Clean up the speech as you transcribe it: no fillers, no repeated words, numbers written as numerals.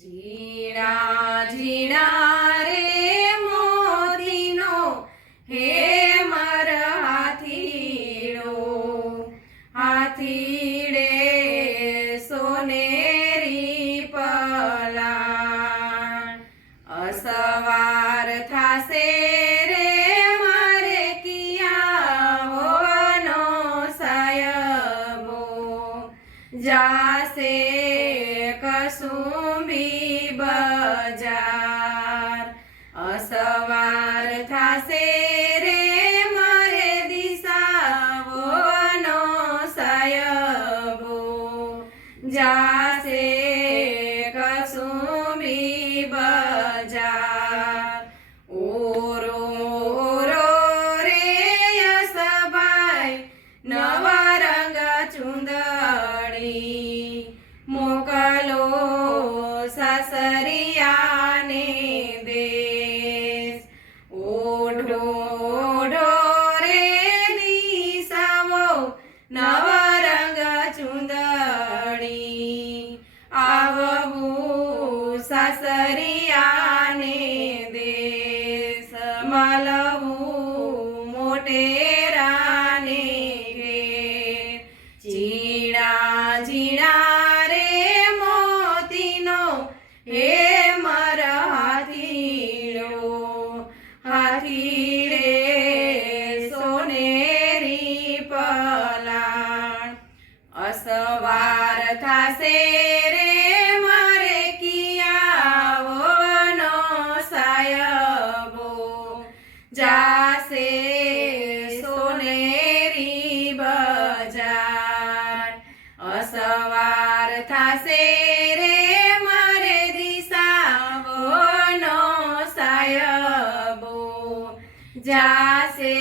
ઝીણા ઝીણા રે મોતીનો હેમર હાથીડો, હાથીડે સોનેરી પલાણ. અસવાર થાશે રે મારે કિયાઓનો સાયબો, જાશે કસુંબી બજાર. અસવાર થાશે રે મારે દિશાઓનો સાયબો, જાશે કસુંબી બજાર. ઓરો ઓરો રે યશભાઈ નવા રંગ ચૂંદડી, મોકલો સાસરિયાને દેશ. ઓઢો ઓઢો રે દિશાઓ નવા રંગ ચૂંદડી, આવવું સાસરિયાને દેશ. મળવું મોટેરાને ઘેર. ઝીણા ઝીણા રે મોતીનો હેમર હાથીડો, હાથીડે સોનેરી પલાણ. અસવાર થાશે રે મારે કિયાઓનો સાયબો, જાશે સોનેરી બજાર. અસવાર થાશે રે મારે દિશાઓનો સાયબો, જાશે